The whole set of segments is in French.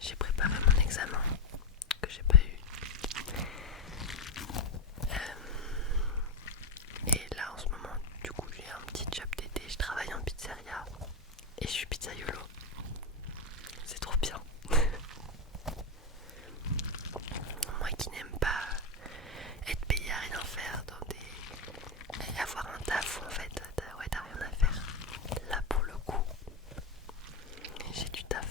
J'ai préparé mon examen que j'ai pas eu. Et là en ce moment, du coup, j'ai un petit job d'été. Je travaille en pizzeria et je suis pizzaiolo. C'est trop bien. Moi qui n'aime pas être payé à rien faire dans des... avoir un taf où en fait t'as rien à faire. Là pour le coup, j'ai du taf.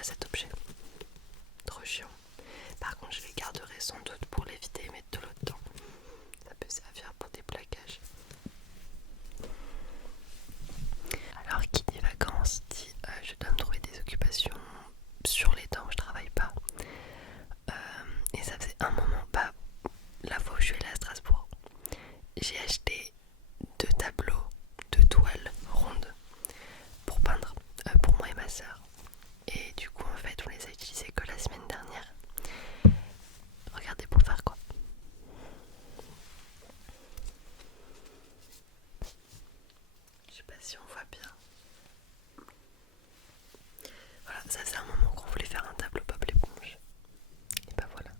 voilà cet objet. Trop chiant. Par contre, je les garderai sans doute pour les vider et mettre de l'eau dedans. Ça peut servir pour des plaquages. Alors, qui dit vacances dit je dois me trouver des occupations sur les temps où je travaille pas. Et ça faisait un moment, la fois où je suis allée à Strasbourg, j'ai acheté 2 tableaux de toiles rondes pour peindre pour moi et ma soeur. Et du coup, en fait, on les a utilisés que la semaine dernière. Regardez pour faire quoi. Je sais pas si on voit bien. Voilà, ça c'est un moment qu'on voulait faire un tableau Bob l'éponge. Et bah voilà.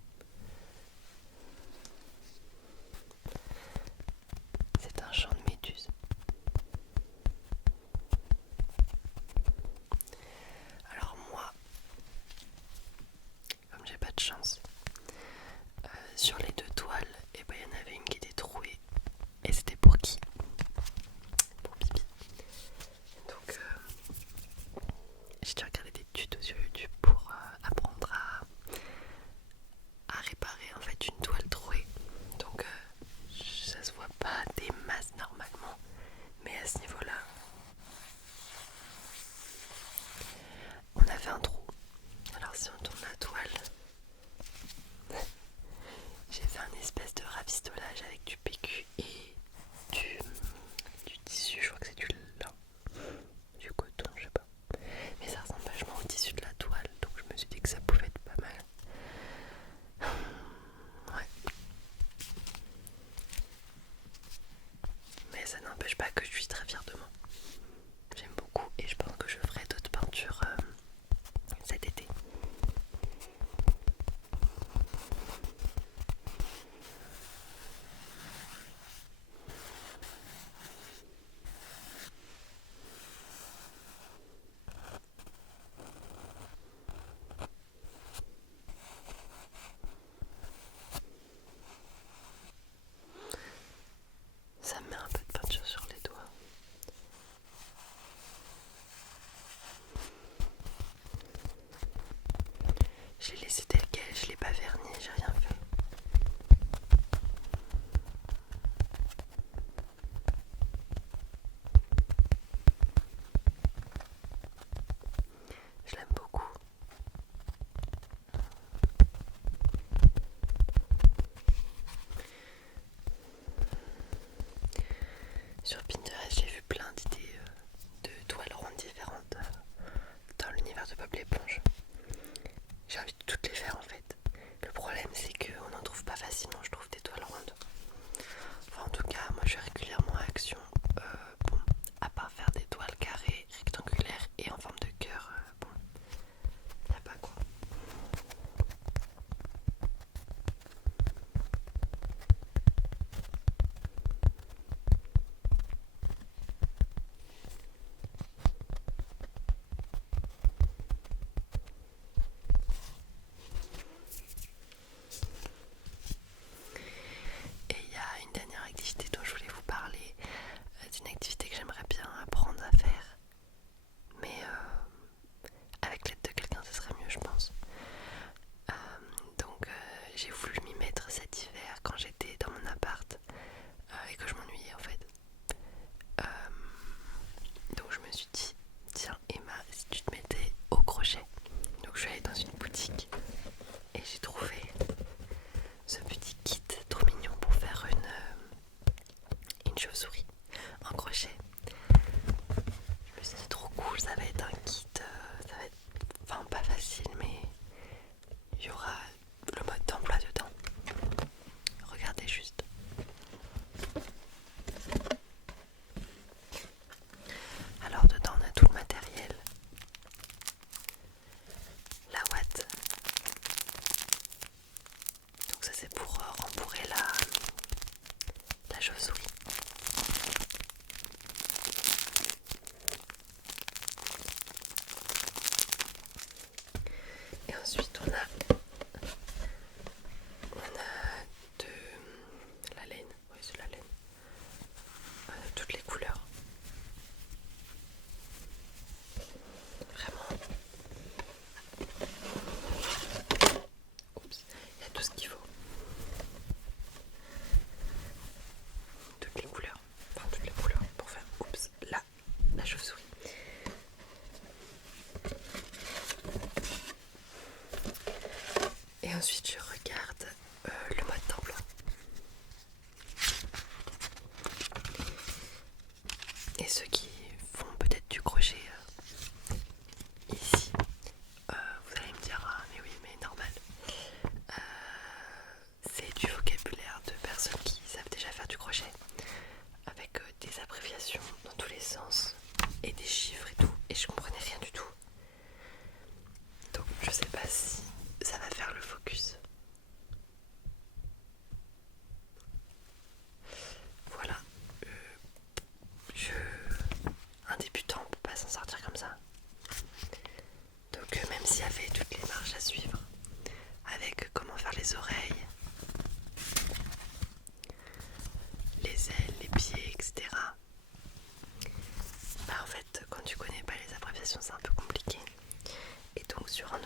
C'est un champ de méduses. Alors moi, comme j'ai pas de chance, sur les 2 toiles, et il y en avait une qui était trouée. Et c'était pour qui? Pour Bibi. Donc j'ai dû regarder des tutos sur YouTube pour apprendre à réparer en fait une toile trouée. Donc ça se voit pas des masses normalement, mais à ce niveau-là, on a fait un trou. Alors si on tourne la toile, j'ai fait un espèce de rafistolage avec du PQ et du tissu, je crois que c'est du lin, du coton, je sais pas. Mais ça ressemble vachement au tissu de la toile, donc je me suis dit que ça pouvait être pas mal. Ouais. Mais ça n'empêche pas que je suis très fière de moi. J'aime beaucoup et je pense que je ferai d'autres peintures cet été. Ça me met un peu de peinture sur les doigts. Je l'ai laissé tel quel, je l'ai pas verni, j'ai rien fait. Je l'aime beaucoup. Sur Pinterest, j'ai vu plein d'idées de toiles rondes différentes dans l'univers de Bob l'éponge. J'ai envie de toutes les faire en fait. Le problème c'est qu'on n'en trouve pas facilement, je trouve, des toiles rondes. Enfin, en tout cas, moi je suis régulièrement à Action. Bon, à part faire des toiles carrées, rectangulaires et en forme de cœur, bon, y a pas quoi. Et il y a une dernière activité dont je voulais vous parler. C'est une activité que j'aimerais bien apprendre à faire. Mais avec l'aide de quelqu'un, ce serait mieux, je pense. Donc j'ai voulu m'y mettre cet hiver quand j'étais dans mon appart et que je m'ennuyais en fait. Donc je me suis dit, tiens Emma, si tu te mettais au crochet. Donc je suis allée dans une boutique et j'ai trouvé ce petit kit trop mignon pour faire une chauve-souris en crochet. Je me suis dit trop cool, ça va être un kit, ça va être, enfin pas facile, mais il y aura le mode d'emploi dedans. Regardez juste. Alors dedans on a tout le matériel. La ouate. Donc ça c'est pour rembourrer la chauve-souris. Et ensuite on a de la laine. Oui, c'est la laine. Toutes les couleurs. Vraiment Ensuite, je regarde le mode d'emploi. Et ceux qui font peut-être du crochet ici, vous allez me dire ah mais oui mais normal. C'est du vocabulaire de personnes qui savent déjà faire du crochet avec des abréviations dans tous les sens et des chiffres et tout, et je comprenais rien du tout. Donc je sais pas si ça va faire le focus. Voilà. Un débutant peut pas s'en sortir comme ça. Donc même s'il y avait toutes les marches à suivre, avec comment faire les oreilles, les ailes, les pieds, etc. Bah en fait, quand tu connais pas les abréviations, c'est un peu compliqué. Et donc sur un